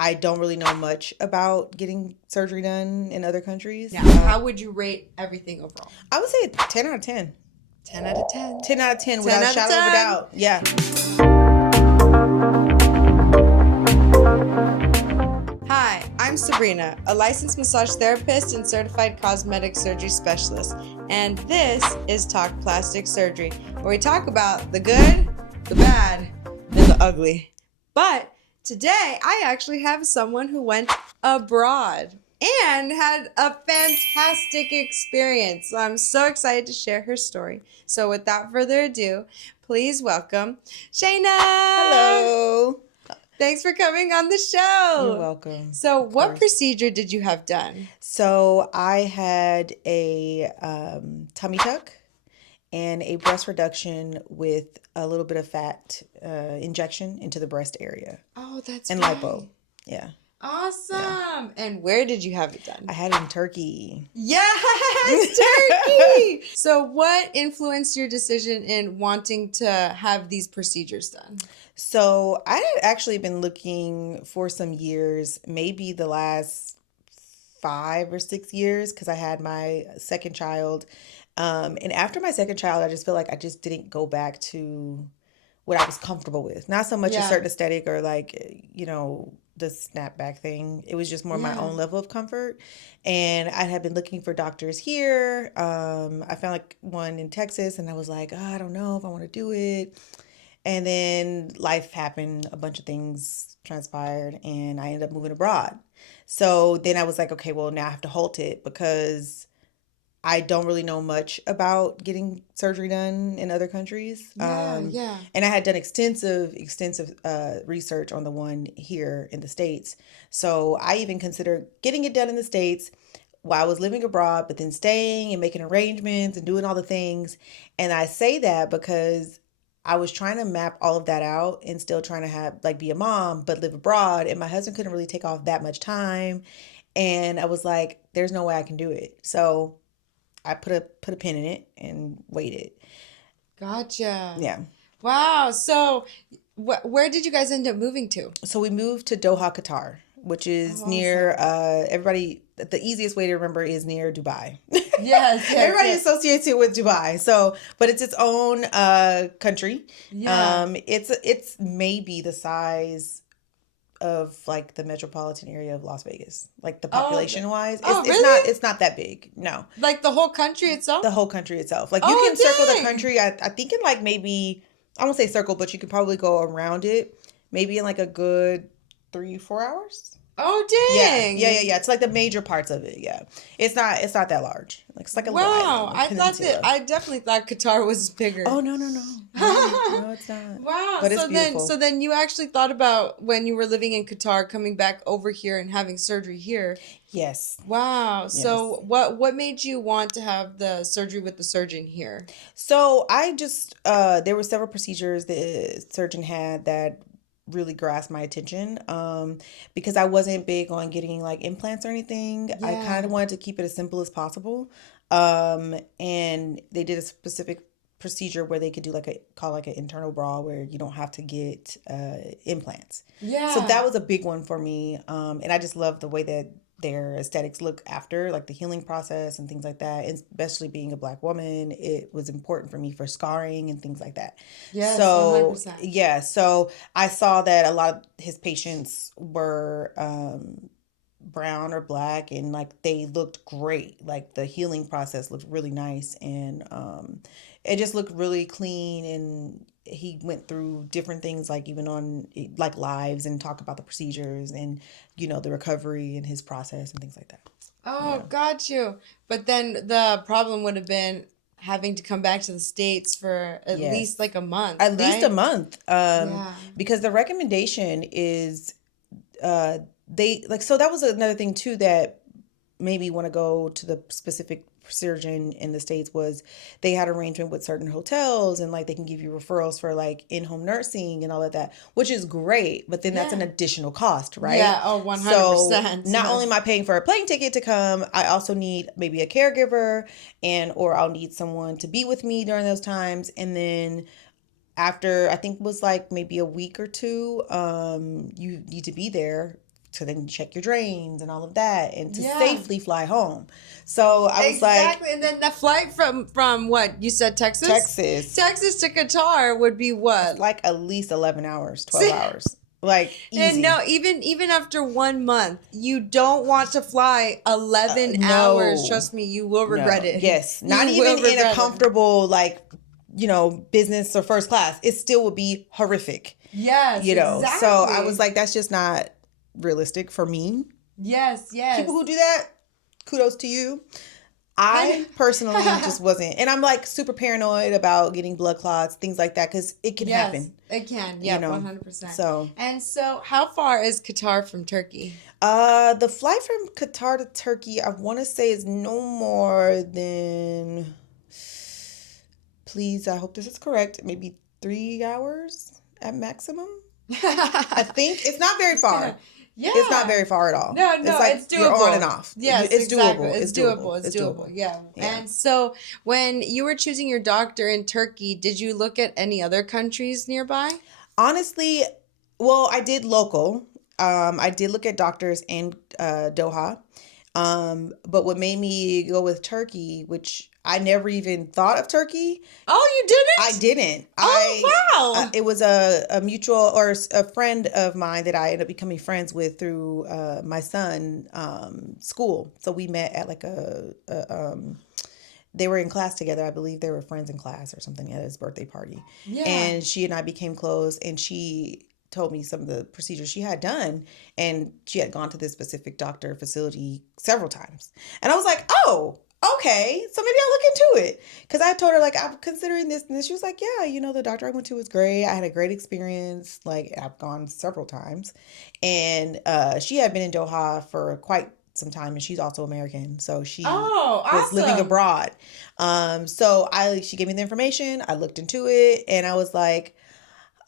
I don't really know much about getting surgery done in other countries. Yeah. How would you rate everything overall? I would say 10 out of 10. 10 out of 10. 10 out of 10 10 without a out of shadow of a 10. doubt. Yeah. Hi, I'm Sabrina, a licensed massage therapist and certified cosmetic surgery specialist. And this is Talk Plastic Surgery, where we talk about the good, the bad, and the ugly. But today, I actually have someone who went abroad and had a fantastic experience. So I'm so excited to share her story. So without further ado, please welcome Shayna. Hello. Thanks for coming on the show. You're welcome. So Of what course. procedure did you have done? So I had a tummy tuck and a breast reduction with a little bit of fat injection into the breast area. Oh, that's and right. lipo. Yeah. Awesome. Yeah. And where did you have it done? I had it in Turkey. Yes, Turkey. So what influenced your decision in wanting to have these procedures done? So I had actually been looking for some years, maybe the last 5 or 6 years, because I had my second child. And after my second child, I just feel like I just didn't go back to what I was comfortable with. Not so much a certain aesthetic or the snapback thing. It was just more my own level of comfort. And I had been looking for doctors here. I found like one in Texas and I was like, I don't know if I want to do it. And then life happened, a bunch of things transpired, and I ended up moving abroad. So then I was like, okay, well, now I have to halt it because I don't really know much about getting surgery done in other countries. And I had done extensive research on the one here in the States. So I even considered getting it done in the States while I was living abroad, but then staying and making arrangements and doing all the things. And I say that because I was trying to map all of that out and still trying to have be a mom, but live abroad. And my husband couldn't really take off that much time. And I was like, there's no way I can do it. So I put a pin in it and waited. Gotcha. Yeah. Wow. So where did you guys end up moving to? So we moved to Doha, Qatar, which is near everybody. The easiest way to remember is near Dubai. Yes. Everybody associates it with Dubai. So, but it's its own country. Yeah. It's maybe the size of like the metropolitan area of Las Vegas, like the population wise. It's not that big. No. Like the whole country itself? The whole country itself. Like you can circle the country. I think in like maybe, I won't say circle, but you could probably go around it maybe in like a good 3-4 hours. Oh dang! Yeah. It's like the major parts of it. Yeah, it's not that large. Like it's like a little island, I definitely thought Qatar was bigger. Oh no, it's not. Wow. But it's beautiful. So then you actually thought about when you were living in Qatar coming back over here and having surgery here. Yes. Wow. Yes. So what made you want to have the surgery with the surgeon here? So I just there were several procedures the surgeon had that really grasped my attention because I wasn't big on getting like implants or anything. I kind of wanted to keep it as simple as possible. And they did a specific procedure where they could do an internal bra where you don't have to get implants. Yeah. So that was a big one for me. And I just love the way that their aesthetics look after like the healing process and things like that. And especially being a Black woman, it was important for me for scarring and things like that. Yes, so 100%. Yeah, so I saw that a lot of his patients were brown or Black, and like they looked great. Like the healing process looked really nice, and it just looked really clean. And he went through different things, like even on like lives, and talk about the procedures and the recovery and his process and things like that. Oh, got you. But then the problem would have been having to come back to the States for at least like a month. At least a month. Because the recommendation is so that was another thing too that made me want to go to the specific surgeon in the States. Was they had arrangement with certain hotels, and like they can give you referrals for like in-home nursing and all of that, which is great, but then that's an additional cost, right? Yeah. Oh, 100%. So not only am I paying for a plane ticket to come, I also need maybe a caregiver, or I'll need someone to be with me during those times. And then after, I think it was like maybe a week or two, you need to be there to then check your drains and all of that and to Yeah. safely fly home. So I was like, Exactly. And then the flight from what? You said Texas? Texas, Texas to Qatar would be what? like at least 11 hours, 12 hours. Like And easy. no, even after 1 month, you don't want to fly 11 hours. No. Trust me, you will regret No. it. Yes. Not You will even in a regret it. comfortable, like, business or first class. It still would be horrific. Yes, exactly. So I was like, that's just not realistic for me. Yes. People who do that, kudos to you. I personally just wasn't. And I'm like super paranoid about getting blood clots, things like that, because it can happen. It can. Yeah, 100%. So. And so how far is Qatar from Turkey? The flight from Qatar to Turkey, I want to say is no more than, please, I hope this is correct, maybe 3 hours at maximum. I think it's not very far. Yeah. It's not very far at all. No, it's like it's doable. You're on and off. Yes, it's exactly. doable. It's doable. It's doable. Yeah. And so when you were choosing your doctor in Turkey, did you look at any other countries nearby? Honestly, well, I did local. I did look at doctors in Doha. But what made me go with Turkey, which I never even thought of Turkey. Oh, you didn't? I didn't. Oh, wow. It was a mutual or a friend of mine that I ended up becoming friends with through my son school. So we met at like they were in class together. I believe they were friends in class or something at his birthday party. Yeah. And she and I became close, and she told me some of the procedures she had done, and she had gone to this specific doctor facility several times. And I was like, oh, okay, so maybe I'll look into it. Because I told her, like, I'm considering this and this. She was like, yeah, the doctor I went to was great. I had a great experience. Like, I've gone several times. And she had been in Doha for quite some time, and she's also American. So she was living abroad. So she gave me the information. I looked into it, and I was like,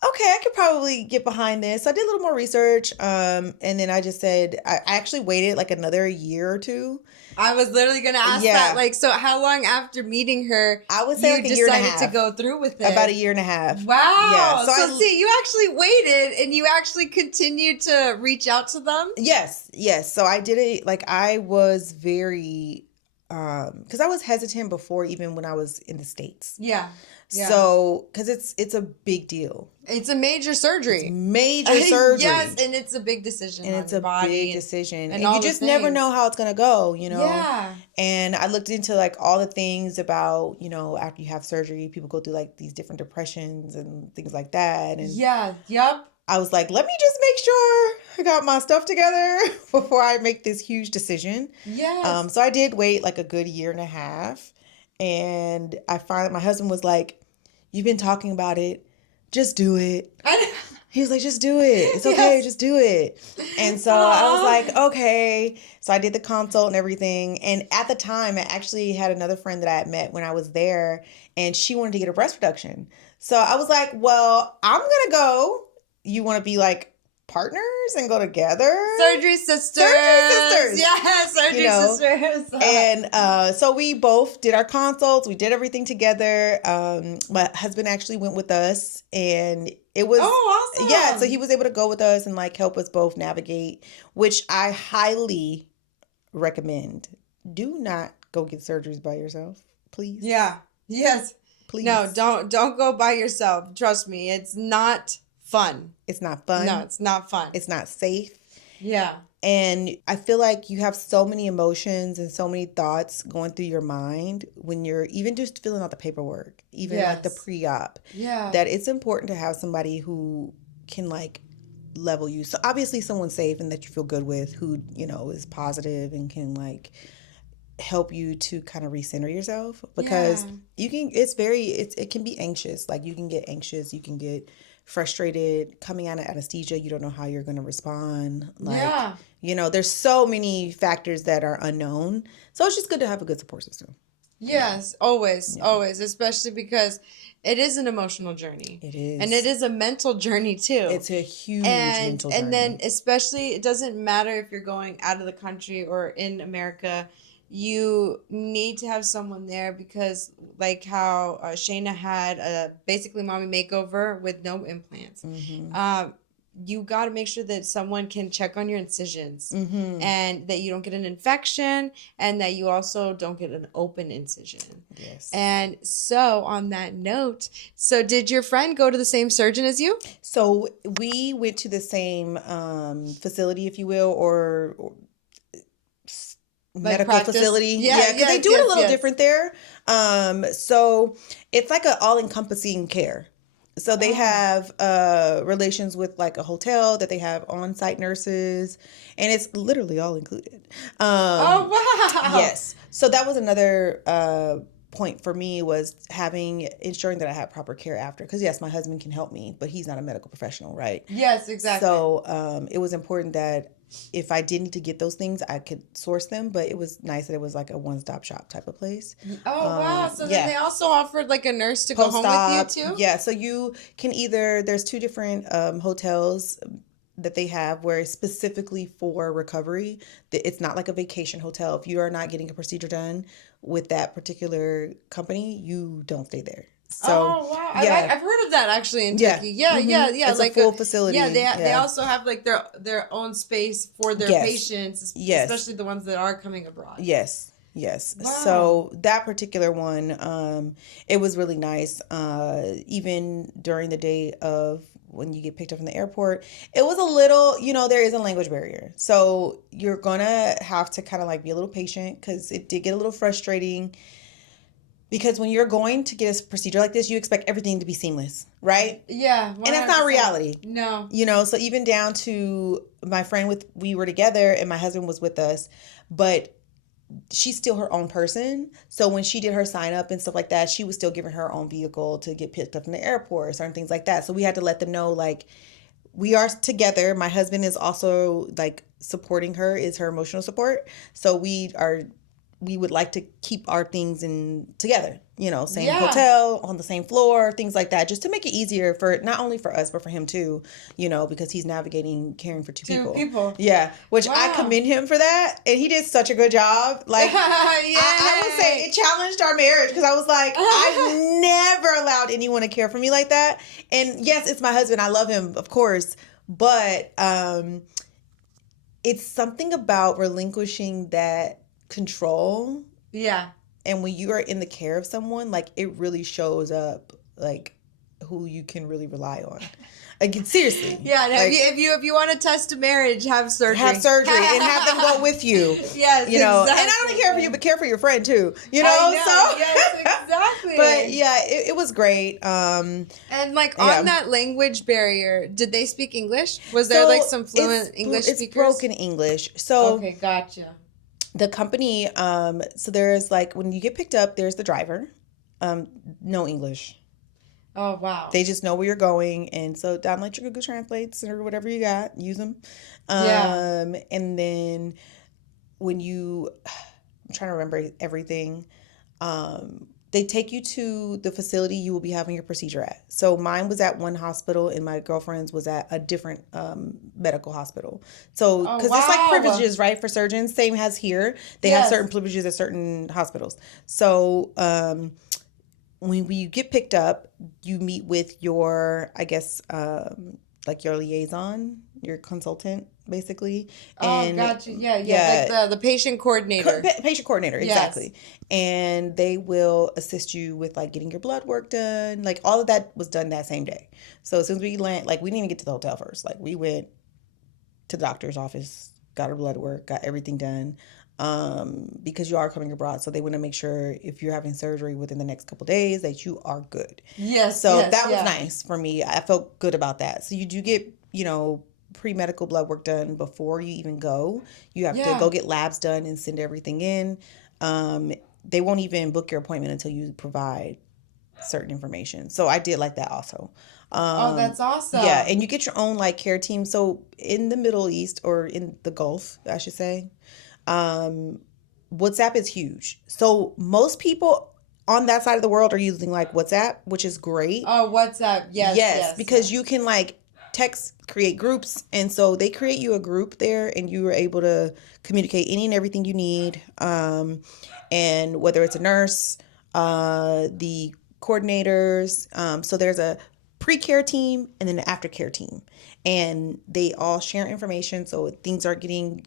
okay, I could probably get behind this. So I did a little more research. And then I just said, I actually waited like another year or two. I was literally going to ask that. Like, so how long after meeting her, I would say like a year and a half. to go through with it? About a year and a half. Wow. Yeah. So see, you actually waited and you actually continued to reach out to them? Yes. So I did it. Like, I was very, because I was hesitant before, even when I was in the States. Yeah. So, because it's a big deal. It's a major surgery. It's major surgery. Yes, and it's a big decision. And it's a big decision. And you just never know how it's going to go, Yeah. And I looked into like all the things about, after you have surgery, people go through like these different depressions and things like that. And yep. I was like, let me just make sure I got my stuff together before I make this huge decision. Yes. So I did wait like a good year and a half. And I finally, my husband was like, you've been talking about it. Just do it. He was like, just do it. It's okay. Yes. Just do it. And so I was like, okay. So I did the consult and everything. And at the time, I actually had another friend that I had met when I was there, and she wanted to get a breast reduction. So I was like, well, I'm going to go. You want to be like partners and go together? Surgery sisters. Yeah, surgery sisters. And so we both did our consults. We did everything together. My husband actually went with us, and it was awesome. Yeah, so he was able to go with us and like help us both navigate, which I highly recommend. Do not go get surgeries by yourself, please. Yeah. Yes. Please. No, don't go by yourself. Trust me, it's not fun. It's not fun. No, it's not fun. It's not safe. Yeah. And I feel like you have so many emotions and so many thoughts going through your mind when you're even just filling out the paperwork, even like the pre-op. Yeah. That it's important to have somebody who can like level you. So obviously someone safe and that you feel good with, who, is positive and can like help you to kind of recenter yourself, because it can be anxious. Like you can get anxious, you can get frustrated coming out of anesthesia. You don't know how you're going to respond. Like, there's so many factors that are unknown. So it's just good to have a good support system. Yes, always, especially because it is an emotional journey. It is. And it is a mental journey too. It's a huge mental journey. And then especially, it doesn't matter if you're going out of the country or in America, you need to have someone there, because like how Shayna had a basically mommy makeover with no implants. Mm-hmm. you got to make sure that someone can check on your incisions Mm-hmm. and that you don't get an infection and that you also don't get an open incision. Yes. And so, on that note, so did your friend go to the same surgeon as you? So we went to the same facility, if you will, or Like medical practice? facility. Yeah, Yeah, because they yes, do it a yes, little yes. different there. So it's like an all-encompassing care. So they Oh. have relations with like a hotel that they have on-site nurses, and it's literally all included. Oh, Um, wow. yes. So that was another point for me, was having ensuring that I had proper care after. Because yes, my husband can help me, but he's not a medical professional, right? Yes, exactly. So it was important that if I did need to get those things, I could source them. But it was nice that it was like a one-stop shop type of place. Oh, wow. So then Yeah. they also offered like a nurse to go home with you Post-op. too? Yeah. So you can either, there's two different hotels that they have where it's specifically for recovery. It's not like a vacation hotel. If you are not getting a procedure done with that particular company, you don't stay there. So Oh wow! yeah, I've heard of that actually in yeah. Turkey. Yeah, yeah, yeah. It's a Like full yeah, facility. they Yeah. also have like their own space for their Yes. patients, Yes. especially the ones that are coming abroad. Yes. Yes. Wow. So that particular one, it was really nice. Even during the day of when you get picked up from the airport, it was a little, there is a language barrier. So you're gonna have to kind of like be a little patient, because it did get a little frustrating. Because when you're going to get a procedure like this, you expect everything to be seamless, right? Yeah, And that's not 100%. reality. No. So even down to my friend, we were together and my husband was with us, but she's still her own person. So when she did her sign up and stuff like that, she was still giving her own vehicle to get picked up from the airport or certain things like that. So we had to let them know, like, we are together. My husband is also like supporting her, is her emotional support. So we would like to keep our things in together, same Yeah. hotel, on the same floor, things like that, just to make it easier for not only for us but for him too, because he's navigating caring for two Two people. people. Yeah, which I Wow. commend him for that, and he did such a good job. Like, I would say Yay. it challenged our marriage, because I was like, I've never allowed anyone to care for me like that. And yes, it's my husband, I love him, of course, but it's something about relinquishing that control. Yeah. And when you are in the care of someone, like, it really shows up, like, who you can really rely on. Like, seriously. Yeah, and like, if you want to test a marriage, have surgery. have surgery and have them go with you. Yes, And I exactly. don't care for you, but care for your friend too. I know, So yes, exactly. But yeah, it was great. And like Yeah. on that language barrier, did they speak English? Was there like some fluent English it's speakers? broken English. So Okay, gotcha. the company, so there's like, when you get picked up, there's the driver, no English. Oh wow. They just know where you're going, and so download your Google Translates or whatever you got, use them. Yeah. And then when I'm trying to remember everything. They take you to the facility you will be having your procedure at. So mine was at one hospital, and my girlfriend's was at a different medical hospital. So, Oh because it's like wow. privileges, right, for surgeons, same as here. They have Yes. certain privileges at certain hospitals. So, when you get picked up, you meet with your, I guess, like your liaison, your consultant, basically. Oh, And gotcha. Yeah. Like the patient coordinator. patient coordinator, Yes. exactly. And they will assist you with like getting your blood work done. Like, all of that was done that same day. So as soon as we land, like, we didn't even get to the hotel first. Like, we went to the doctor's office, got our blood work, got everything done. Because you are coming abroad, so they want to make sure if you're having surgery within the next couple days that you are good. Yes. So yes, that was yeah. nice for me. I felt good about that. So you do get, pre-medical blood work done before you even go. You have to Yeah. go get labs done and send everything in. They won't even book your appointment until you provide certain information. So I did like that also. Oh, that's awesome. Yeah, and you get your own like care team. So in the Middle East, or in the Gulf, I should say, WhatsApp is huge. So most people on that side of the world are using like WhatsApp, which is great. Oh, WhatsApp. Yes. Because you can like text, create groups, and so they create you a group there, and you are able to communicate any and everything you need. And whether it's a nurse, the coordinators, so there's a pre-care team and then the aftercare team, and they all share information, so things are getting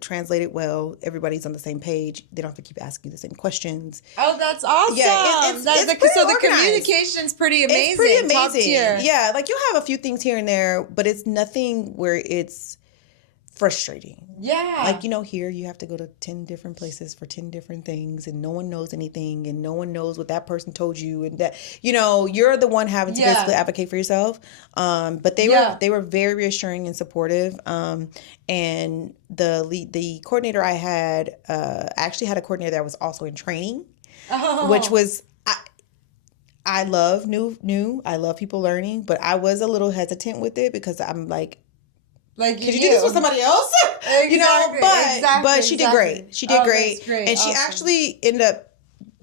translated well. Everybody's on the same page. They don't have to keep asking you the same questions. Oh, that's awesome. Yeah, it's pretty so the organized. communication's pretty amazing. It's pretty amazing. Top tier. Yeah, like you'll have a few things here and there, but it's nothing where it's frustrating. Yeah. Like, here you have to go to 10 different places for 10 different things, and no one knows anything, and no one knows what that person told you, and that, you're the one having to basically advocate for yourself. But they were very reassuring and supportive. And the coordinator I had, actually had a coordinator that was also in training, which was, I love new. I love people learning, but I was a little hesitant with it because I'm like, could you do this with somebody else? Exactly, but she did great. She did great. That's great. And awesome. she actually ended up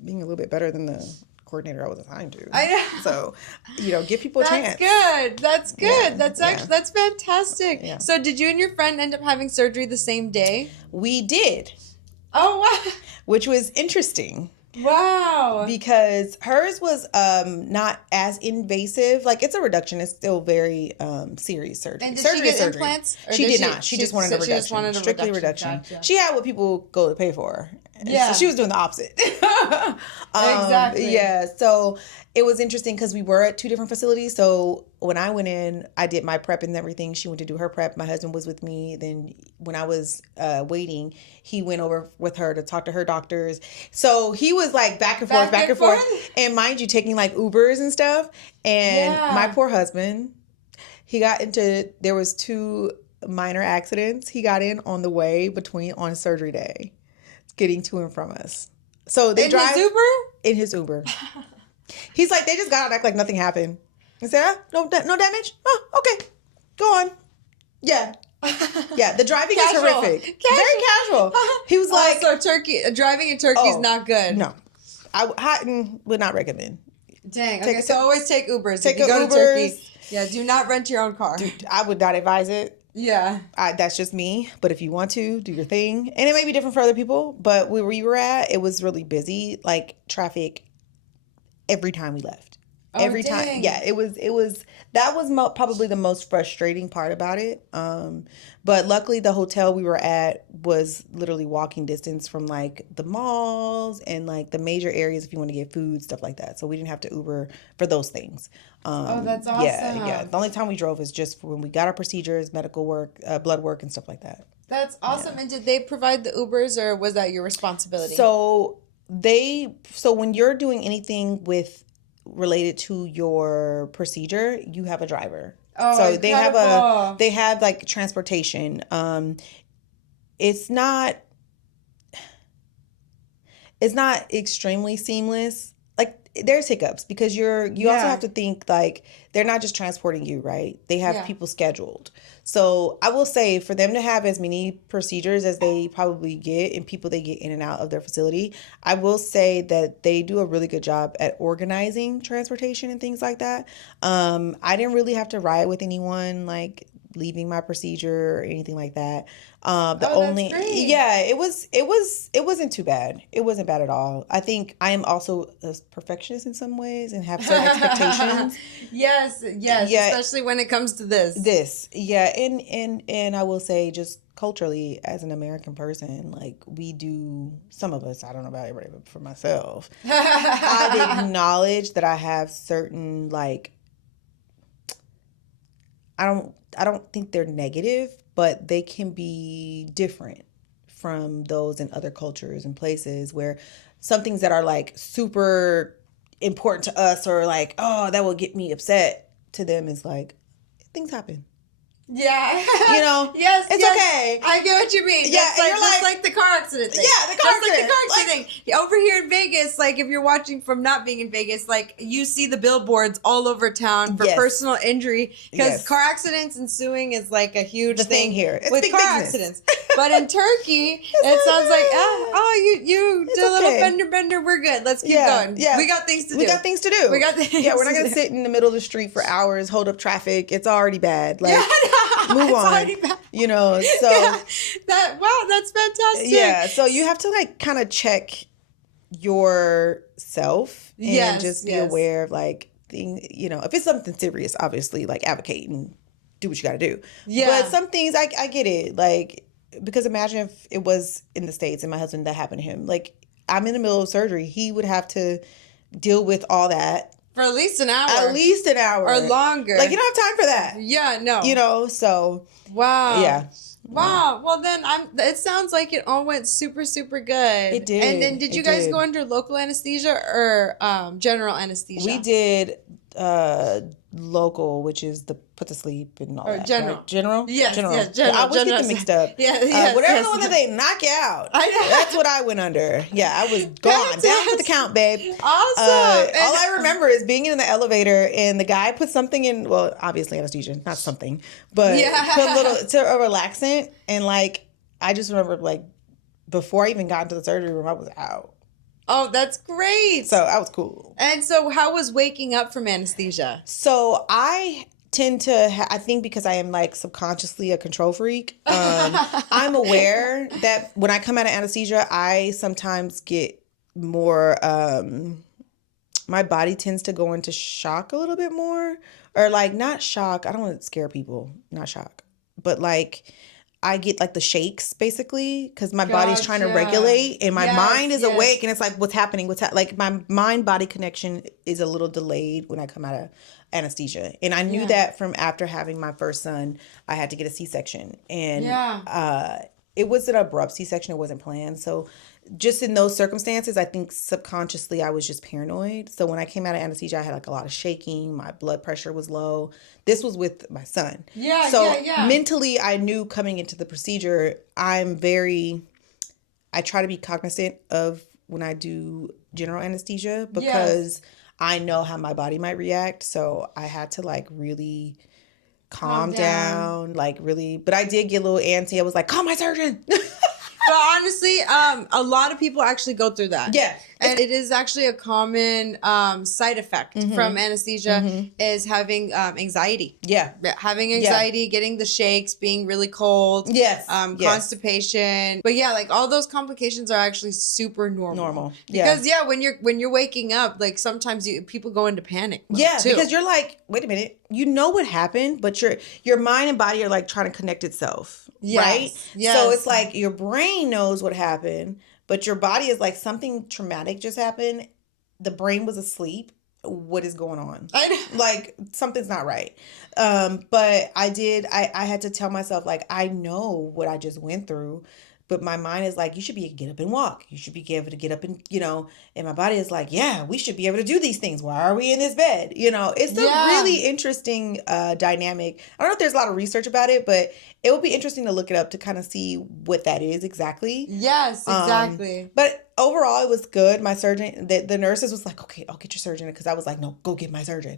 being a little bit better than the coordinator I was assigned to. I know. So, give people a chance. That's good. Yeah, That's fantastic. Yeah. So did you and your friend end up having surgery the same day? We did. Oh, wow. Which was interesting. Wow. Because hers was not as invasive. Like, it's a reduction. It's still very serious surgery. And did surgery she get implants? She did not. She just wanted a reduction. She just wanted a Strictly reduction. Gotcha. She had what people go to pay for. Yeah. So she was doing the opposite. Exactly. Yeah. So it was interesting because we were at two different facilities. So when I went in, I did my prep and everything. She went to do her prep. My husband was with me. Then when I was waiting, he went over with her to talk to her doctors. So he was like back and forth. And mind you, taking like Ubers and stuff. And my poor husband, there was 2 minor accidents. He got in on the way on surgery day, getting to and from us. So they drive in his Uber. He's like, they just got out, act like nothing happened. I said, no damage. Oh, okay, go on. Yeah. Yeah, the driving is horrific. Very casual. He was like, so driving in Turkey is not good. No, I would not recommend. Dang. Okay, so always take Ubers. Take if you go Ubers. to Turkey. Yeah, do not rent your own car. Dude, I would not advise it. Yeah. That's just me. But if you want to, do your thing. And it may be different for other people. But where we were at, it was really busy. Like, traffic every time we left. Every time. Yeah, it was that was probably the most frustrating part about it. But luckily the hotel we were at was literally walking distance from like the malls and like the major areas if you want to get food, stuff like that. So we didn't have to Uber for those things. That's awesome. Yeah. The only time we drove is just when we got our procedures, medical work, blood work and stuff like that. That's awesome. Yeah. And did they provide the Ubers or was that your responsibility? So when you're doing anything related to your procedure, you have a driver. Oh, so incredible. they have like transportation. It's not extremely seamless. Like, there's hiccups because you also have to think like they're not just transporting you, right? They have people scheduled. So I will say for them to have as many procedures as they probably get and people they get in and out of their facility, I will say that they do a really good job at organizing transportation and things like that. I didn't really have to ride with anyone like leaving my procedure or anything like that. That's great. It wasn't too bad. It wasn't bad at all. I think I am also a perfectionist in some ways and have certain expectations. Yes, Yeah. especially when it comes to this. And I will say just culturally as an American person, like some of us, I don't know about everybody, but for myself, I acknowledge that I have certain like, I don't think they're negative, but they can be different from those in other cultures and places where some things that are like super important to us or like, oh, that will get me upset, to them is like, things happen. Yeah. Yes, it's okay. I get what you mean. Yeah, That's like the car accident thing. Yeah, the car accident thing. Over here in Vegas, like if you're watching from not being in Vegas, like you see the billboards all over town for personal injury because car accidents ensuing is like a huge thing here. It's with big car business. Accidents. But in Turkey, it sounds like, you did a little fender bender. We're good. Let's keep going. Yeah. We got things to do. Yeah, we're not going to sit in the middle of the street for hours, hold up traffic. It's already bad. Like, move on. So that's fantastic. Yeah, so you have to like kind of check yourself and just be aware of like something, if it's something serious, obviously, like, advocate and do what you got to do. Yeah. But some things, I get it. Like, because imagine if it was in the States and my husband, that happened to him. Like, I'm in the middle of surgery. He would have to deal with all that. For at least an hour. At least an hour. Or longer. Like, you don't have time for that. Yeah, no. So. Wow. Yeah. Wow. Well, then it sounds like it all went super, super good. It did. And then did you guys go under local anesthesia or general anesthesia? We did local, which is the put to sleep and all that. General. Right? General? Yes, general. yes, general. I always get them mixed up. Whatever the one that they knock you out. That's what I went under. Yeah, I was gone. Down for the count, babe. Awesome. All I remember is being in the elevator and the guy put something in, well, obviously anesthesia, not something, but put a relaxant, and like, I just remember, like, before I even got into the surgery room, I was out. Oh, that's great. So I was cool. And so how was waking up from anesthesia? So I tend to, I think because I am like subconsciously a control freak, I'm aware that when I come out of anesthesia, I sometimes get more, my body tends to go into shock a little bit more. Or like, not shock, I don't want to scare people, not shock. But like, I get like the shakes basically because my body's trying to regulate and my mind is awake and it's like, what's happening? Like, my mind body connection is a little delayed when I come out of anesthesia. And I knew that from after having my first son. I had to get a C-section, and it was an abrupt C-section. It wasn't planned. So just in those circumstances, I think subconsciously I was just paranoid. So when I came out of anesthesia, I had like a lot of shaking. My blood pressure was low. This was with my son. So mentally, I knew coming into the procedure, I try to be cognizant of when I do general anesthesia because I know how my body might react. So I had to like really calm down, like really, but I did get a little antsy. I was like, call my surgeon. But honestly, a lot of people actually go through that. Yeah. And it is actually a common side effect from anesthesia is having anxiety. Yeah. Having anxiety, getting the shakes, being really cold. Yes. Constipation. But yeah, like all those complications are actually super normal. Yeah. Because when you're waking up, like sometimes people go into panic mode too. Because you're like, wait a minute, you know what happened, but your mind and body are like trying to connect itself. Right? Yes. So it's like your brain knows what happened, but your body is like, something traumatic just happened. The brain was asleep. What is going on? Like, something's not right. But I had to tell myself, like, I know what I just went through, but my mind is like, you should be able to get up and walk. You should be able to get up and, and my body is like, yeah, we should be able to do these things. Why are we in this bed? It's a really interesting dynamic. I don't know if there's a lot of research about it, but it would be interesting to look it up to kind of see what that is exactly. Yes, exactly. But overall, it was good. My surgeon, the nurses was like, okay, I'll get your surgeon. Because I was like, no, go get my surgeon.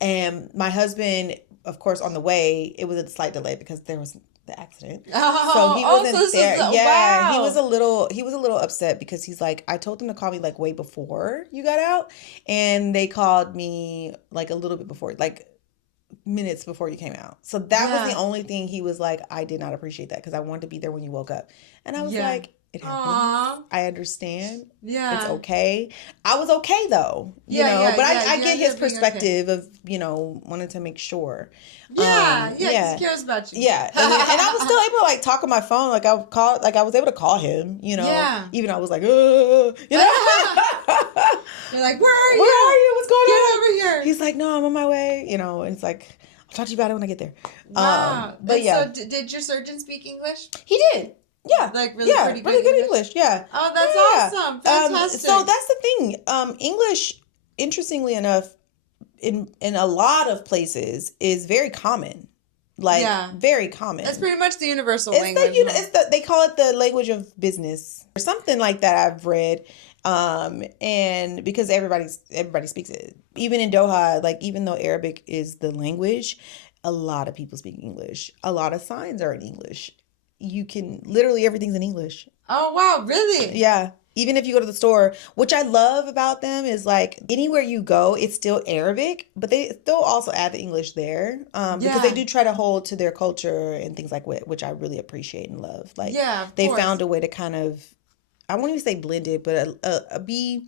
And my husband, of course, on the way, it was a slight delay because there was the accident. So he wasn't there. Wow. He was a little upset because he's like, I told them to call me like way before you got out. And they called me like a little bit before, like minutes before you came out. So that was the only thing he was like, I did not appreciate that because I wanted to be there when you woke up. And I was like, it happens. I understand. Yeah. It's okay. I was okay though. But I get his perspective of, wanting to make sure. He cares about you. Yeah. And I was still able to like talk on my phone. Like I was able to call him, even though I was like, You're like, where are you? What's going on? Get over here. He's like, no, I'm on my way, and it's like, I'll talk to you about it when I get there. Wow. But so did your surgeon speak English? He did. Yeah. Like really pretty good really good English. Yeah. Oh, that's awesome. Fantastic. So that's the thing. English, interestingly enough, in a lot of places is very common. Like very common. It's pretty much the universal language. They call it the language of business or something like that. I've read. And because everybody speaks it, even in Doha, like even though Arabic is the language, a lot of people speak English. A lot of signs are in English. You can literally everything's in English. Oh wow, really? Yeah. Even if you go to the store, which I love about them is like anywhere you go, it's still Arabic, but they still also add the English there because they do try to hold to their culture and things like which I really appreciate and love. Like they found a way to kind of, I won't even say blend it, but be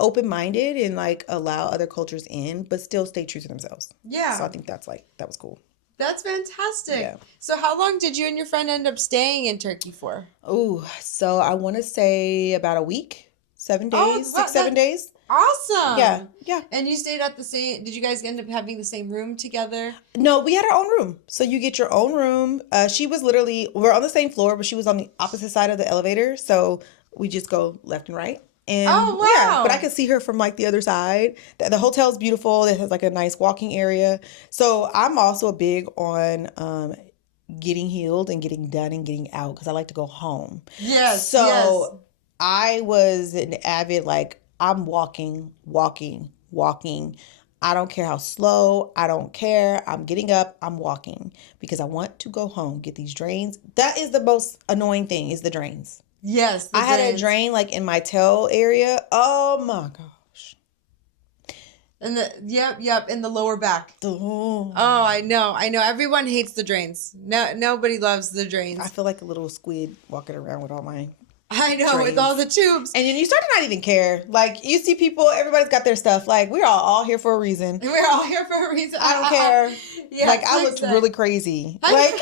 open-minded and like allow other cultures in, but still stay true to themselves. Yeah. So I think that was cool. That's fantastic. Yeah. So how long did you and your friend end up staying in Turkey for? Oh, so I want to say about a week, 7 days, wow, 6, 7 days. Awesome. Yeah, yeah. And you stayed at the same, did you guys end up having the same room together? No, we had our own room. So you get your own room. She was literally, we're on the same floor, but she was on the opposite side of the elevator. So we just go left and right. And Oh, wow. yeah, but I could see her from like the other side. The hotel's beautiful. It has like a nice walking area. So I'm also big on getting healed and getting done and getting out because I like to go home. Yes. So yes. I was an avid, like, I'm walking. I don't care how slow. I don't care. I'm getting up. I'm walking because I want to go home, get these drains. That is the most annoying thing is the drains. Yes. I had a drain like in my tail area. Oh my gosh. And yep, in the lower back. Oh, I know. Everyone hates the drains. No, nobody loves the drains. I feel like a little squid walking around with all my I know, drains. with all the tubes. And then you start to not even care. Like, you see people, everybody's got their stuff. Like, we're all here for a reason. We're all here for a reason. I don't care. Yeah, like, I looked really crazy. Like,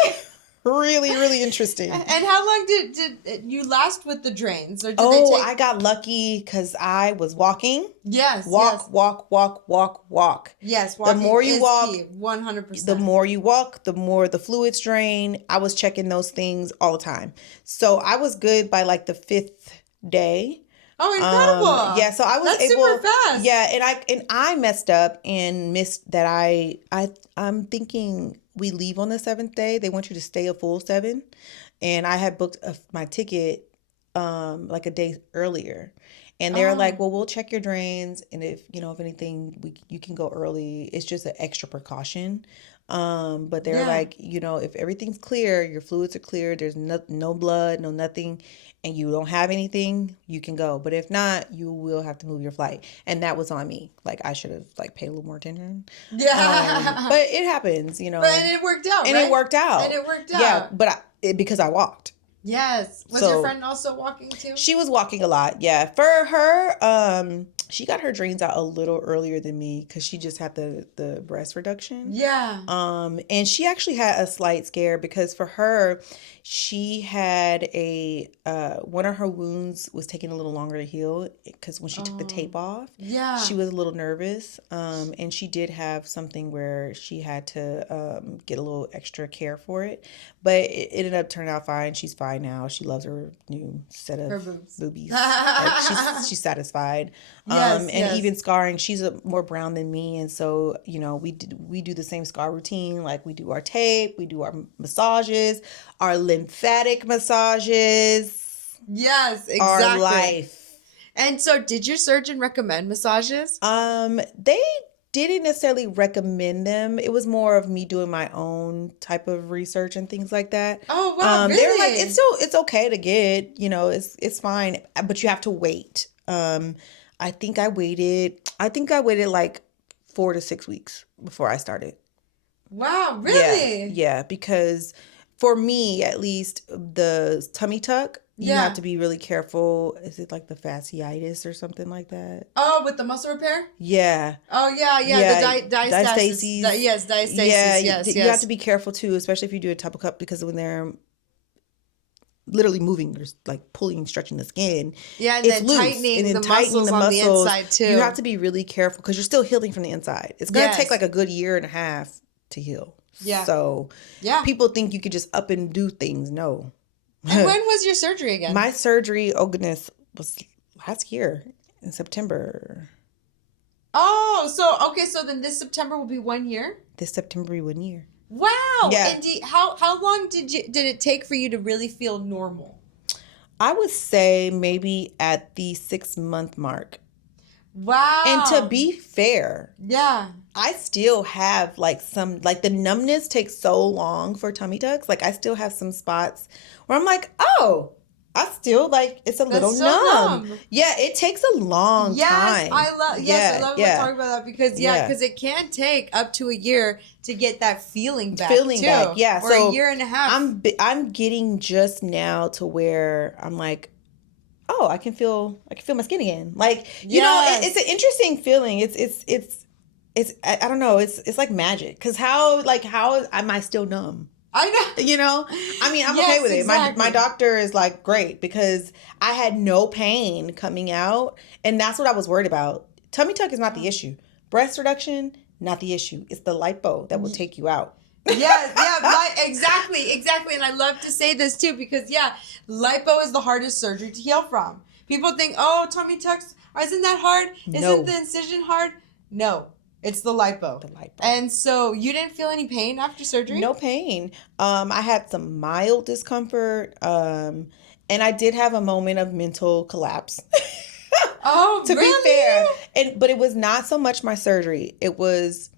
really, really interesting. And how long did you last with the drains? Or did they take... I got lucky because I was walking. Yes. Walk. Yes, walking the more you is walk, key, 100%. The more you walk, the more the fluids drain. I was checking those things all the time. So I was good by like the 5th day. Oh, incredible! Yeah, so I was That's able. Super fast. Yeah, and I messed up and missed that. I'm thinking we leave on the 7th day. They want you to stay a full 7, and I had booked my ticket like a day earlier, and they're like, "Well, we'll check your drains, and if anything, you can go early. It's just an extra precaution." But they're like, if everything's clear, your fluids are clear, there's no blood, no nothing, and you don't have anything, you can go. But if not, you will have to move your flight. And that was on me. Like, I should have like paid a little more attention. Yeah. But it happens, But and it worked out, And right? it worked out. And it worked out. Yeah, but because I walked. Yes. Was your friend also walking too? She was walking a lot, yeah. For her, she got her drains out a little earlier than me because she just had the breast reduction. Yeah. And she actually had a slight scare because for her, she had one of her wounds was taking a little longer to heal because when she took the tape off, she was a little nervous. And she did have something where she had to get a little extra care for it, but it ended up turning out fine. She's fine now. She loves her new set of boobies. Like, she's satisfied. And even scarring, she's more brown than me, and so we do the same scar routine. Like, we do our tape, we do our massages, our lymphatic massages. Yes, exactly. Our life. And so, did your surgeon recommend massages? They didn't necessarily recommend them. It was more of me doing my own type of research and things like that. Oh wow, really? They were like, it's okay to get, it's fine, but you have to wait. I think I waited like 4 to 6 weeks before I started. Wow, really? Yeah, because for me, at least, the tummy tuck, you have to be really careful. Is it like the fasciitis or something like that? Oh, with the muscle repair? Yeah. Oh, yeah. The diastasis. Yes, diastasis. Yeah, yes. You have to be careful too, especially if you do a double cup, because when they're literally moving, they're like pulling, stretching the skin. Yeah, and it's then loose, tightening and then the tightening muscles the on the inside too. You have to be really careful because you're still healing from the inside. It's going to take like a good year and a half to heal. Yeah. So people think you could just up and do things. No. And when was your surgery again? My surgery, oh goodness, was last year in September. Oh, so then this September will be 1 year? This September will be 1 year. Wow. Yeah. And how long did it take for you to really feel normal? I would say maybe at the 6-month mark. Wow. And to be fair, yeah, I still have like the numbness takes so long for tummy tucks. Like, I still have some spots where I'm like, oh, I still like, it's a little numb. Yeah, it takes a long time. I love we're talking about that because it can take up to a year to get that feeling back. Yeah. Or so a year and a half. I'm getting just now to where I'm like, oh, I can feel my skin again. Like, Yes. it's an interesting feeling. I don't know. It's like magic. Cause how am I still numb? I know. I mean, I'm okay Yes, with it. My exactly. doctor is like great because I had no pain coming out, and that's what I was worried about. Tummy tuck is not the issue. Breast reduction, not the issue. It's the lipo that will take you out. Yes, yeah, exactly. And I love to say this too because, yeah, lipo is the hardest surgery to heal from. People think, oh, tummy tucks, isn't that hard? No. Isn't the incision hard? No, it's the lipo. The lipo. And so you didn't feel any pain after surgery? No pain. I had some mild discomfort. And I did have a moment of mental collapse. Oh, To really? be fair. But it was not so much my surgery. It was,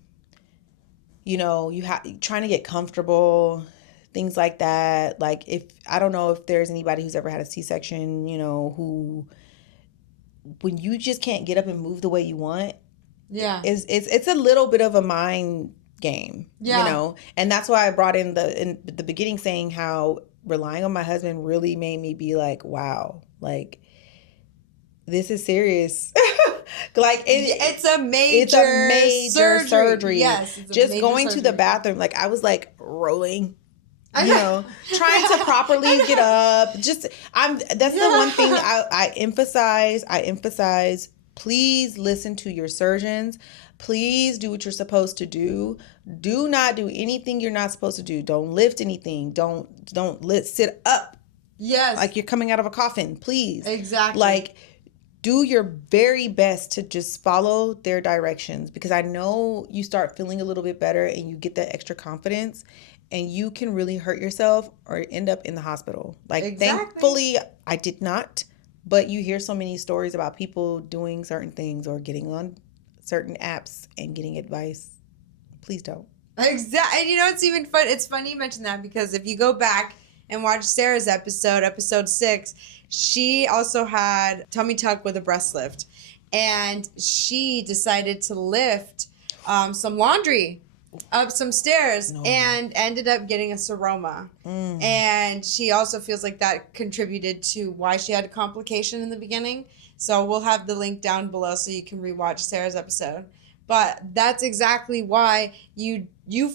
trying to get comfortable, things like that. Like, if I don't know if there's anybody who's ever had a C-section, who when you just can't get up and move the way you want, Yeah. it's a little bit of a mind game, Yeah. and that's why I brought in the beginning saying how relying on my husband really made me be like, wow, like this is serious. Like It's a major surgery. Yes, it's a Just major going to the surgery. bathroom, like I was like rolling, I know. trying to properly get up. That's the one thing I emphasize. Please listen to your surgeons. Please do what you're supposed to do. Do not do anything you're not supposed to do. Don't lift anything. Don't sit up Yes. like you're coming out of a coffin. Please. Exactly. Like, do your very best to just follow their directions, because I know you start feeling a little bit better and you get that extra confidence and you can really hurt yourself or end up in the hospital. Like, Exactly. Thankfully, I did not. But you hear so many stories about people doing certain things or getting on certain apps and getting advice. Please don't. Exactly. And it's even fun. It's funny you mentioned that because if you go back and watch Sarah's episode 6, she also had tummy tuck with a breast lift. And she decided to lift some laundry up some stairs and ended up getting a seroma. And she also feels like that contributed to why she had a complication in the beginning. So we'll have the link down below so you can rewatch Sarah's episode. But that's exactly why you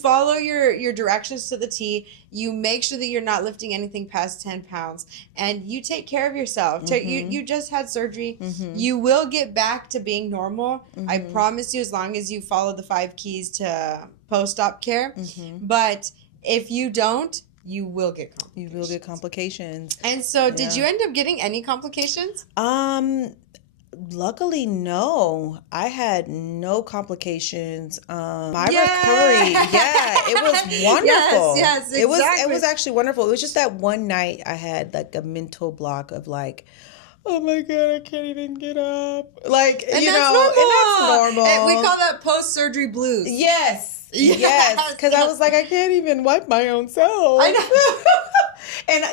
follow your directions to the T. You make sure that you're not lifting anything past 10 pounds. And you take care of yourself. You just had surgery. You will get back to being normal. I promise you, as long as you follow the 5 keys to post-op care. But if you don't, you will get complications. You will get complications. And so did you end up getting any complications? Luckily, no. I had no complications. My recovery, it was wonderful. Yes, exactly. It was actually wonderful. It was just that one night I had like a mental block of like, oh my God, I can't even get up. Like, And and that's normal. And we call that post-surgery blues. Yes. Because I was like, I can't even wipe my own self. I know. And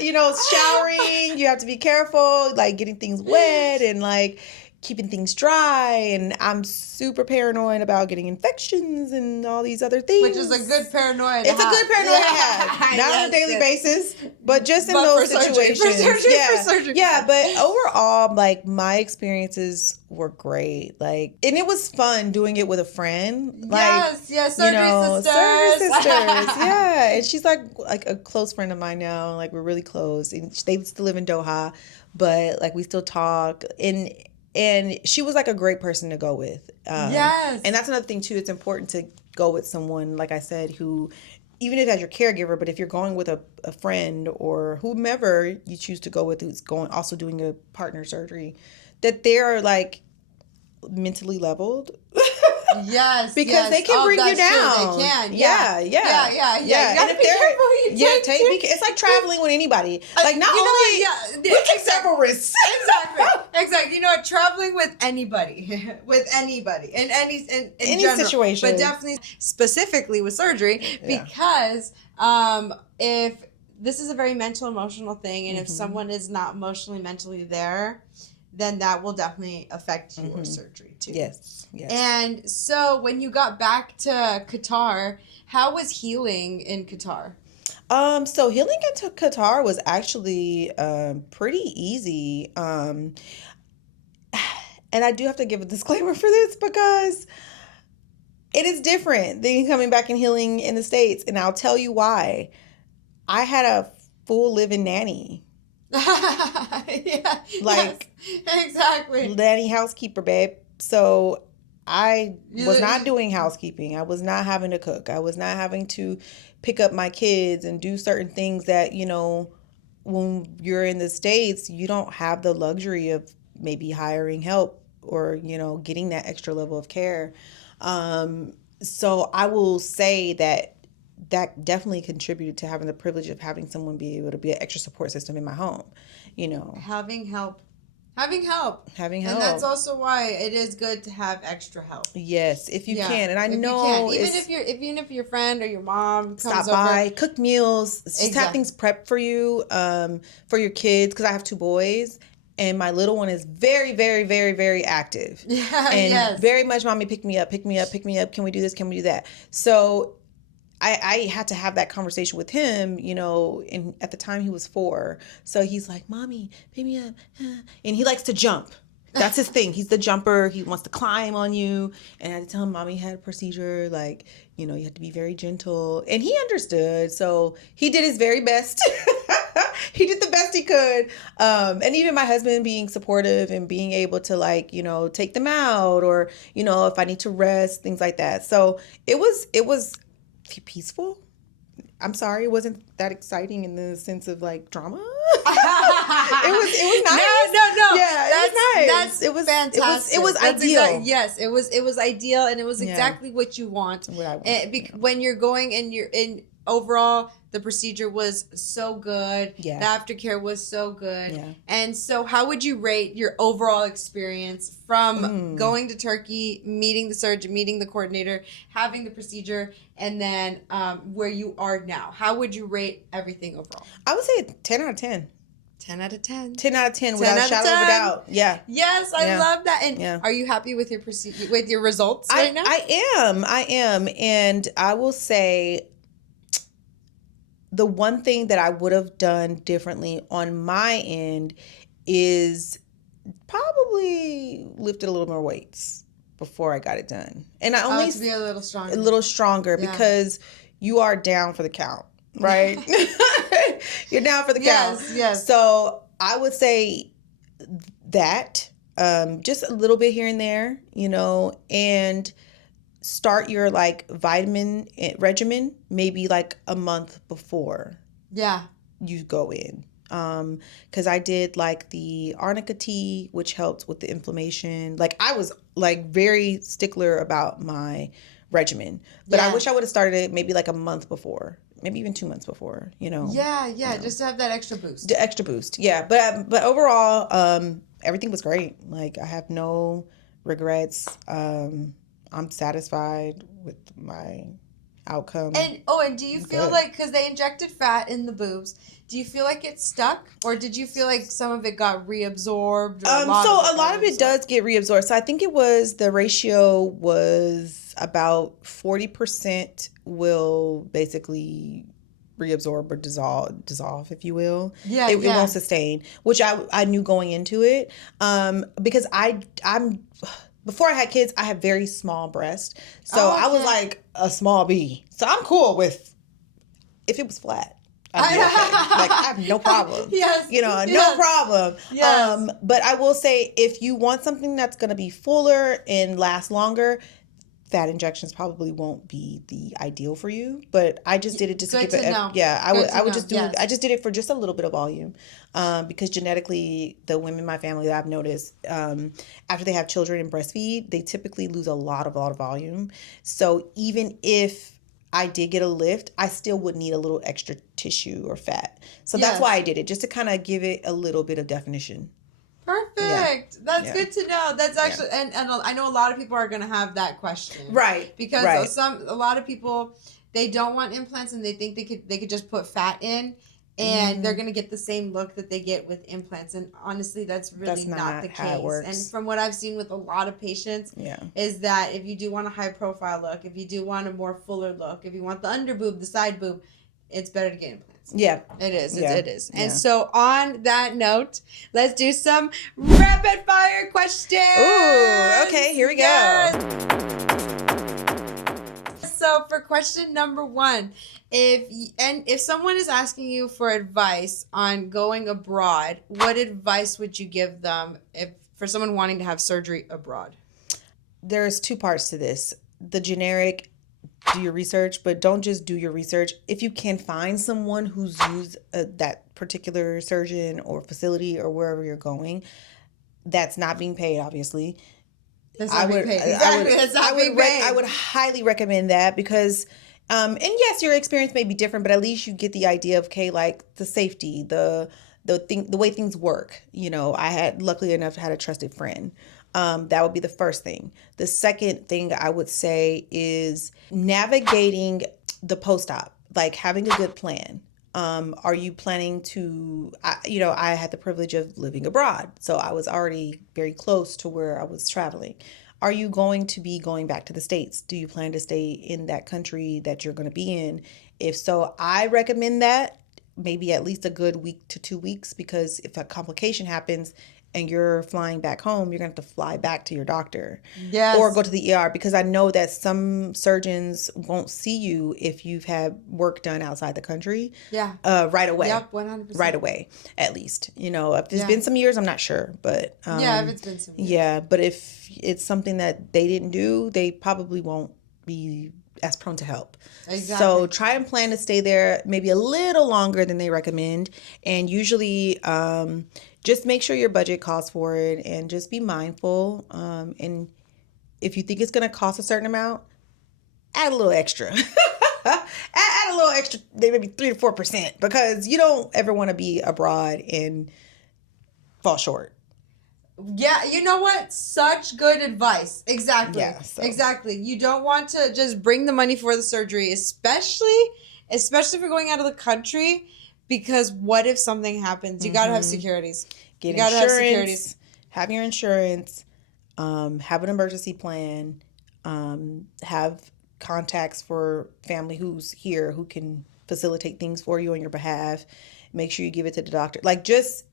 showering, you have to be careful, like getting things wet and like keeping things dry. And I'm super paranoid about getting infections and all these other things. Which is a good paranoia to It's have. a good paranoia to have. Not on a daily basis, but just in those situations. For surgery. Yeah, but overall, like, my experiences were great. Like, and it was fun doing it with a friend. Like, Surgery surgery sisters. sisters. Yeah. And she's like a close friend of mine now. Like, we're really close. And they still live in Doha, but like we still talk. And she was like a great person to go with. Yes. And that's another thing too. It's important to go with someone, like I said, who, even if as your caregiver, but if you're going with a friend or whomever you choose to go with who's also doing a partner surgery, that they're like mentally leveled. Yes, because they can bring you down. True. They can. Yeah. You gotta be careful who you take. It's like traveling with anybody. Like, not you know only what? we take several risks. Exactly. You know what? Traveling with anybody, in any general, situation, but definitely specifically with surgery, because if this is a very mental, emotional thing, and if someone is not emotionally, mentally there, then that will definitely affect your surgery too. Yes. And so when you got back to Qatar, how was healing in Qatar? So healing into Qatar was actually pretty easy. And I do have to give a disclaimer for this because it is different than coming back and healing in the States, and I'll tell you why. I had a full living nanny. Yeah, Like, yes, exactly. nanny housekeeper, babe. So I was not You, doing housekeeping. I was not having to cook. I was not having to pick up my kids and do certain things that, when you're in the States, you don't have the luxury of maybe hiring help or, getting that extra level of care. So I will say that definitely contributed to having the privilege of having someone be able to be an extra support system in my home, you know, having help. Having help. having And that's help. also why it is good to have extra help. Yes, if you Yeah, can. And I if you can. know Even if your friend or your mom stop comes over. by, cook meals, just have Exactly. things prepped for you, for your kids, because I have two boys. And my little one is very, very, very, very active. Yeah, And yes. very much, mommy, pick me up, pick me up, pick me up. Can we do this? Can we do that? So I had to have that conversation with him, and at the time he was 4. So he's like, mommy, pick me up. And he likes to jump. That's his thing. He's the jumper. He wants to climb on you. And I had to tell him, mommy had a procedure. Like, you have to be very gentle. And he understood. So he did his very best. He did the best he could. And even my husband being supportive and being able to, like, take them out, or, if I need to rest, things like that. So it was peaceful. I'm sorry, it wasn't that exciting in the sense of like drama. It was nice. No. Yeah, it was nice. That's fantastic. It was ideal. Yes, it was ideal, and it was Yeah. exactly what you want. What I want. When you're going and you're in overall, the procedure was so good. Yeah. The aftercare was so good. Yeah. And so, how would you rate your overall experience from going to Turkey, meeting the surgeon, meeting the coordinator, having the procedure, and then where you are now? How would you rate everything overall? I would say 10 out of 10. 10 out of 10. 10 out of 10 10 without out a of shadow of a 10. doubt. Yeah. Yes, I Yeah. love that. And Yeah. are you happy with your with your results right now? I am. And I will say the one thing that I would have done differently on my end is probably lifted a little more weights before I got it done. And I only to be a little stronger. A little stronger, Yeah. because you are down for the count, right? You're down for the count. Yes. So I would say that just a little bit here and there, and start your like vitamin regimen maybe like a month before Yeah. you go in. Because I did like the arnica tea, which helped with the inflammation. Like I was like very stickler about my regimen, but I wish I would have started it maybe like a month before, maybe even 2 months before. Yeah. Just to have that extra boost. The extra boost, yeah. But overall, everything was great. Like I have no regrets. I'm satisfied with my outcome. And do you feel Good. like, because they injected fat in the boobs, do you feel like it stuck, or did you feel like some of it got reabsorbed? Or A lot of it does get reabsorbed. So I think the ratio was about 40% will basically reabsorb or dissolve, if you will. It won't sustain, which I knew going into it, because I'm before I had kids, I had very small breasts, so I was like a small B. So I'm cool with if it was flat. I'd be okay. Like I have no problem. Yes. No problem. Yes. But I will say, if you want something that's going to be fuller and last longer, fat injections probably won't be the ideal for you. But I just did it just Good to give to it. know. Yeah, I would just do. Yes. I just did it for just a little bit of volume, because genetically, the women in my family that I've noticed, after they have children and breastfeed, they typically lose a lot of volume. So even if I did get a lift, I still would need a little extra tissue or fat. So that's why I did it, just to kind of give it a little bit of definition. Perfect. Yeah. That's good to know. That's actually, and I know a lot of people are going to have that question. Right. Because a lot of people, they don't want implants, and they think they could just put fat in, and they're going to get the same look that they get with implants. And honestly, that's really not the case. How it works. And from what I've seen with a lot of patients, is that if you do want a high profile look, if you do want a more fuller look, if you want the under boob, the side boob, it's better to get implants. Yeah. It is. Yeah. It is. And Yeah. so on that note, let's do some rapid fire questions. Ooh, okay, here we go. Yes. So for question number 1, if someone is asking you for advice on going abroad, what advice would you give them if for someone wanting to have surgery abroad? There's 2 parts to this. The generic, do your research, but don't just do your research. If you can find someone who's used that particular surgeon or facility or wherever you're going, that's not being paid, obviously. That's not being paid. Exactly. That's not being paid. I would highly recommend that because, and yes, your experience may be different, but at least you get the idea of, okay, like the safety, the way things work. You know, I had luckily enough had a trusted friend. That would be the first thing. The second thing I would say is navigating the post-op, like having a good plan. Are you planning to, I had the privilege of living abroad, so I was already very close to where I was traveling. Are you going to be going back to the States? Do you plan to stay in that country that you're going to be in? If so, I recommend that maybe at least a good week to 2 weeks, because if a complication happens and you're flying back home, you're going to have to fly back to your doctor. Yes. Or go to the ER, because I know that some surgeons won't see you if you've had work done outside the country. Yeah. Right away. Yep, 100%. Right away, at least. You know, if it's been some years, I'm not sure. But yeah, if it's been some years. Yeah, but if it's something that they didn't do, they probably won't be as prone to help. Exactly. So try and plan to stay there maybe a little longer than they recommend. And usually just make sure your budget calls for it, and just be mindful. And if you think it's going to cost a certain amount, add a little extra. add a little extra, maybe 3 to 4%, because you don't ever want to be abroad and fall short. Yeah, you know what? Such good advice. Exactly. Yeah, so. Exactly. You don't want to just bring the money for the surgery, especially if you're going out of the country, because what if something happens? You got to have securities. You got to have securities. Have your insurance. Have an emergency plan. Have contacts for family who's here who can facilitate things for you on your behalf. Make sure you give it to the doctor. Like, just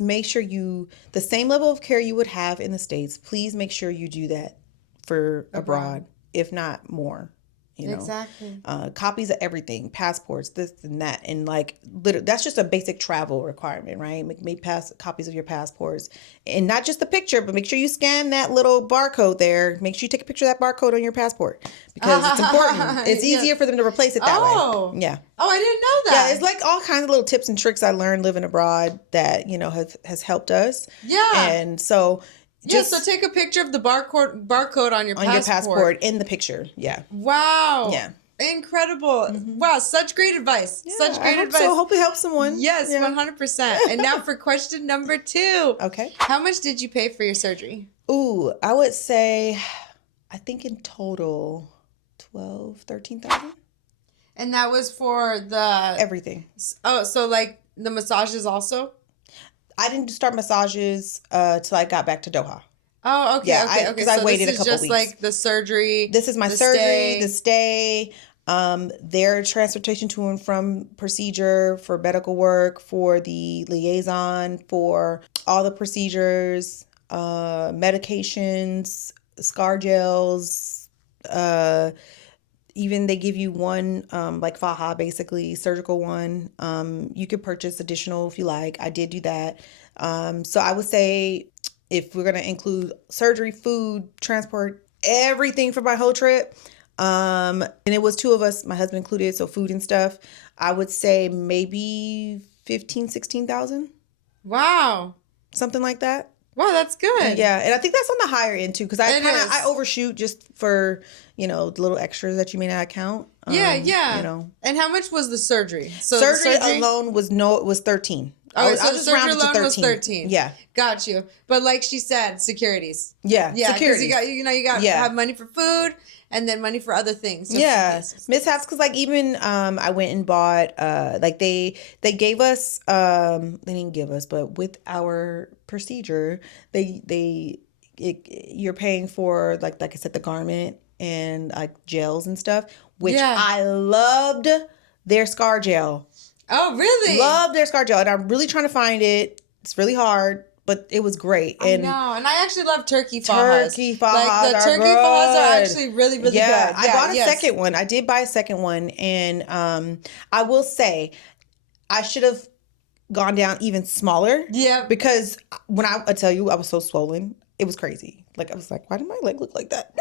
make sure the same level of care you would have in the States, please make sure you do that for abroad, if not more. You know, exactly. Copies of everything, passports, this and that, and like that's just a basic travel requirement, right? Make copies of your passports, and not just the picture, but make sure you scan that little barcode there. Make sure you take a picture of that barcode on your passport, because it's important. It's easier for them to replace it that way. Yeah. Oh, I didn't know that. Yeah, it's like all kinds of little tips and tricks I learned living abroad that has helped us. Yeah. And so. So take a picture of the barcode on your passport in the picture. Yeah. Wow. Yeah. Incredible. Mm-hmm. Wow, such great advice. Yeah, such great advice. So hopefully help someone. Yes, 100%. And now for question number 2. Okay. How much did you pay for your surgery? Ooh, I would say, I think in total, 13,000. And that was for the everything. Oh, so like the massages also? I didn't start massages till I got back to Doha. Oh, okay, yeah, okay. Because I waited a couple weeks. This is just like the surgery. This is my surgery, the stay, their transportation to and from procedure, for medical work, for the liaison, for all the procedures, medications, scar gels, even they give you one, like faja, basically, surgical one. You could purchase additional if you like. I did do that. So I would say, if we're going to include surgery, food, transport, everything for my whole trip, and it was 2 of us, my husband included, so food and stuff, I would say maybe 16,000. Wow. Something like that. Wow, that's good. Yeah, and I think that's on the higher end too, because I overshoot just for the little extras that you may not count. Yeah. And how much was the surgery? So surgery alone was 13. Okay, so the surgery alone was 13. Yeah, got you. But like she said, securities. Yeah, securities. You got to have money for food, and then money for other things. So mishaps, because like even I went and bought like they gave us they didn't give us, but with our procedure you're paying for like I said, the garment and like gels and stuff, which I loved their scar gel. Oh, really? Love their scar gel. And I'm really trying to find it. It's really hard, but it was great. I And know. And I actually love turkey fajas. turkey fajas Like, the are turkey good. fajas are actually really, really good. Yeah, I bought a yes. second one. I did buy a second one. And I will say, I should have gone down even smaller. Yeah. Because when I tell you, I was so swollen. It was crazy. Like, I was like, why did my leg look like that?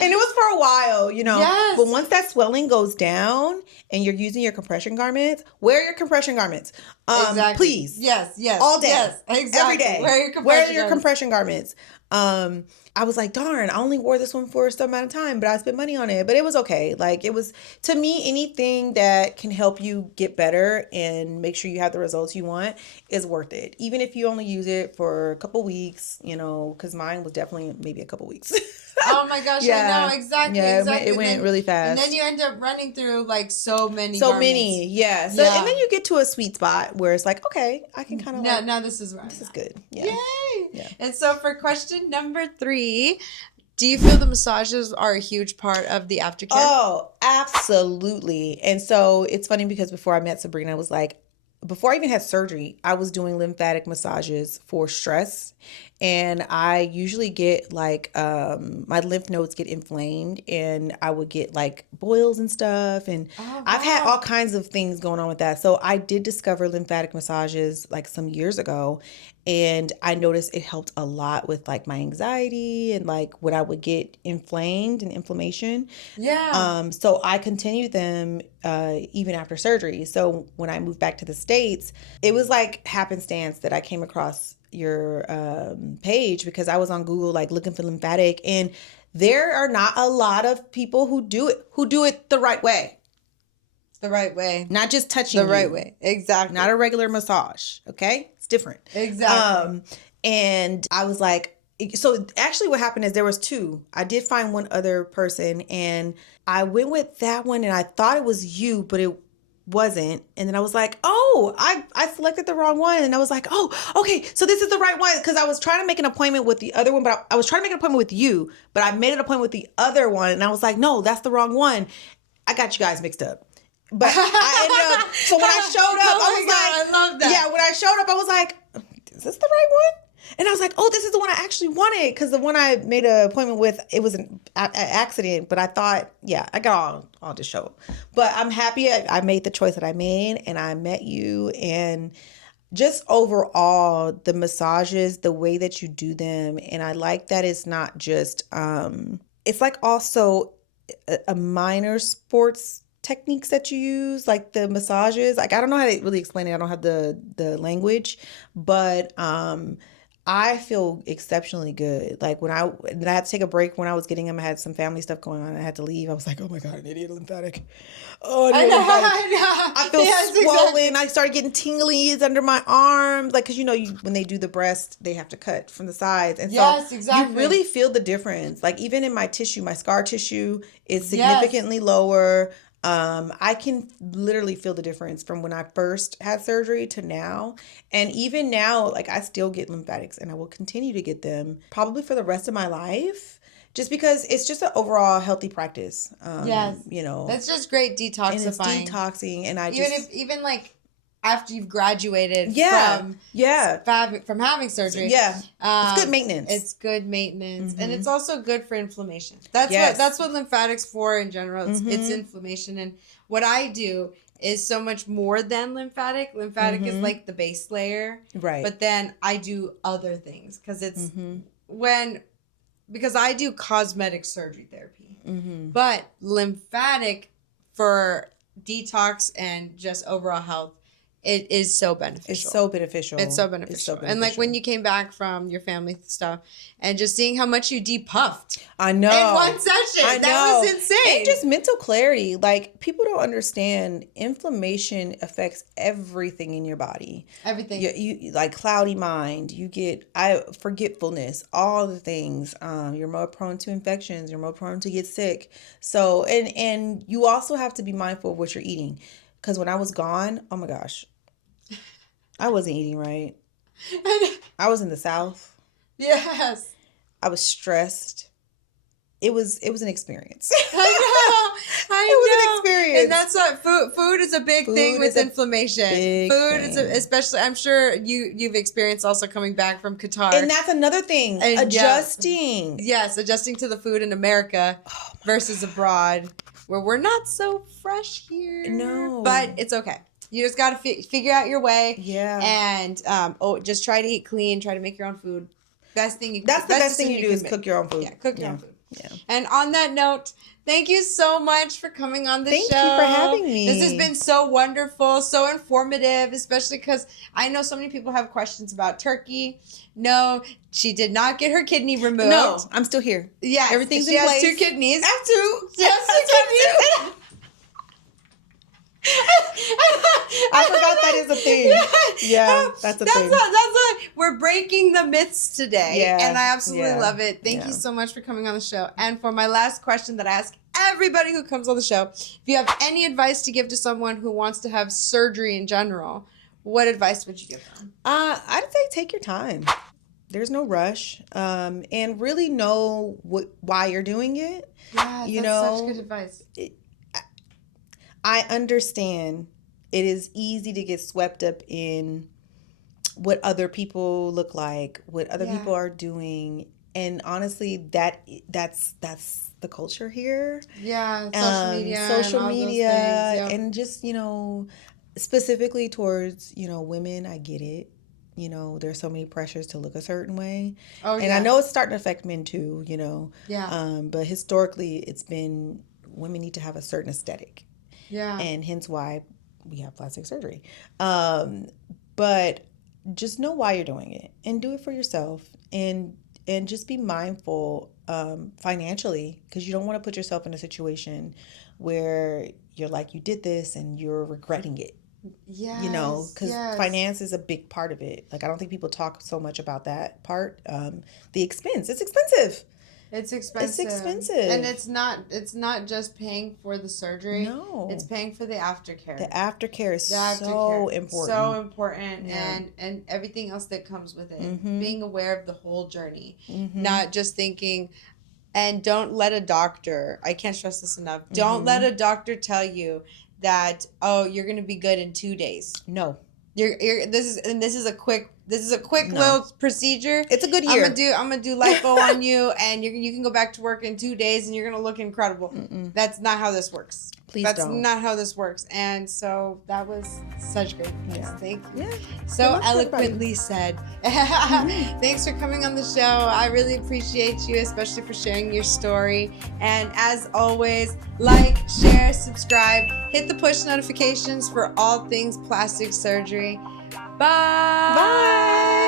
And it was for a while, you know. Yes. But once that swelling goes down and you're using your compression garments, wear your compression garments. Exactly. Please. Yes, yes. All day. Yes, exactly. Every day. Wear your Wear your compression garments. I was like, darn, I only wore this one for a certain amount of time, but I spent money on it. But it was okay. Like, it was, to me, anything that can help you get better and make sure you have the results you want is worth it. Even if you only use it for a couple weeks, you know, because mine was definitely maybe a couple weeks. Oh my gosh, Yeah. I know, exactly. Yeah, exactly. it went really fast. And then you end up running through like so many So garments. many, yeah. So Yeah. and then you get to a sweet spot where it's like, okay, I can kind of like, now this is right. this is good. Yeah. Yay! Yeah. And so for question number 3, do you feel the massages are a huge part of the aftercare? Oh, absolutely. And so it's funny because before I met Sabrina, I was like, before I even had surgery, I was doing lymphatic massages for stress. And I usually get like, my lymph nodes get inflamed and I would get like boils and stuff. And I've had all kinds of things going on with that. So I did discover lymphatic massages like some years ago. And I noticed it helped a lot with like my anxiety and like when I would get inflamed and inflammation. Yeah. So I continued them even after surgery. So when I moved back to the States, it was like happenstance that I came across your page because I was on Google like looking for lymphatic, and there are not a lot of people who do it the right way. The right way. Not just touching the right way. Exactly. Not a regular massage. Okay? It's different. Exactly. And I was like, so actually what happened is there was 2. I did find one other person and I went with that one and I thought it was you, but it wasn't. And then I was like, oh, I selected the wrong one. And I was like, oh, okay, so this is the right one. Because I was trying to make an appointment with the other one, but I was trying to make an appointment with you, but I made an appointment with the other one. And I was like, no, that's the wrong one. I got you guys mixed up. But I ended up, so when I showed up, I was like, I love that. Yeah, when I showed up, I was like, is this the right one? And I was like, oh, this is the one I actually wanted. Because the one I made an appointment with, it was an accident. But I thought, yeah, I got all to show. But I'm happy I made the choice that I made. And I met you. And just overall, the massages, the way that you do them. And I like that it's not just, it's like also a minor sports techniques that you use, like the massages. Like, I don't know how to really explain it. I don't have the language, but I feel exceptionally good. Like when I had to take a break when I was getting them, I had some family stuff going on. I had to leave. I was like, oh my God, I need lymphatic. Oh, I need lymphatic. I feel swollen. Exactly. I started getting tinglies under my arms. Like, cause you know, when they do the breast, they have to cut from the sides. And yes, so exactly. You really feel the difference. Like even in my tissue, my scar tissue is significantly lower. I can literally feel the difference from when I first had surgery to now. And even now, like I still get lymphatics and I will continue to get them probably for the rest of my life. Just because it's just an overall healthy practice. Yes. You know. That's just great detoxifying. And it's detoxing. And even like after you've graduated from having surgery. Yeah. It's good maintenance. It's good maintenance. Mm-hmm. And it's also good for inflammation. That's what lymphatics for in general. It's inflammation. And what I do is so much more than lymphatic. Lymphatic is like the base layer. Right. But then I do other things because it's because I do cosmetic surgery therapy. But lymphatic for detox and just overall health, it is so beneficial. It's so beneficial. And like when you came back from your family stuff and just seeing how much you depuffed. I know. In one session. I know. That was insane. And just mental clarity. Like people don't understand inflammation affects everything in your body. Everything. You like cloudy mind. You get forgetfulness, all the things. You're more prone to infections. You're more prone to get sick. So and you also have to be mindful of what you're eating. Because when I was gone, oh my gosh, I wasn't eating right. I was in the South. Yes. I was stressed. it was an experience. I It was know. an experience. And that's what food is a big thing Food with is a inflammation. big Food is thing. especially, I'm sure you've experienced also coming back from Qatar. And that's another thing. And Adjusting. Yes, adjusting to the food in America versus abroad, where we're not so fresh here. No. But it's okay. You just got to figure out your way. Yeah. And just try to eat clean. Try to make your own food. Best thing you can. That's the best thing decision you do is can cook your own food. Yeah, cook your own food. Yeah. And on that note, thank you so much for coming on the show. Thank you for having me. This has been so wonderful, so informative, especially because I know so many people have questions about Turkey. No, she did not get her kidney removed. No, I'm still here. Yes, Everything's she in place. has 2 kidneys. I have 2. She has 2 kidneys. I forgot that is a thing. Yeah, that's a thing. We're breaking the myths today. Yeah, And I absolutely yeah, love it. Thank you so much for coming on the show. And for my last question that I ask everybody who comes on the show, if you have any advice to give to someone who wants to have surgery in general, what advice would you give them? I'd say take your time. There's no rush. And really know why you're doing it. Yeah, that's such good advice. I understand it is easy to get swept up in what other people look like, what other people are doing. And honestly, that's the culture here. Yeah, social media and, and just, specifically towards, women, I get it. There's so many pressures to look a certain way. Oh, and I know it's starting to affect men too, Yeah. But historically it's been women need to have a certain aesthetic. Yeah. And hence why we have plastic surgery. But just know why you're doing it and do it for yourself and just be mindful financially, because you don't want to put yourself in a situation where you're like, you did this and you're regretting it. Yeah. Because finance is a big part of it. Like, I don't think people talk so much about that part. The expense, it's expensive. It's expensive. It's expensive. And it's not just paying for the surgery. No. It's paying for the aftercare. The aftercare is so important. So important. Yeah. And everything else that comes with it. Mm-hmm. Being aware of the whole journey. Mm-hmm. Not just thinking, and don't let a doctor, I can't stress this enough, don't let a doctor tell you that, you're going to be good in 2 days. No. This is a quick little procedure. It's a good year. I'm gonna do lipo on you, and you can go back to work in 2 days, and you're gonna look incredible. Mm-mm. That's not how this works. That's not how this works. And so that was such great advice. Yeah. Thank you. Yeah. So eloquently said. Thanks for coming on the show. I really appreciate you, especially for sharing your story. And as always, like, share, subscribe, hit the push notifications for all things plastic surgery. Bye. Bye.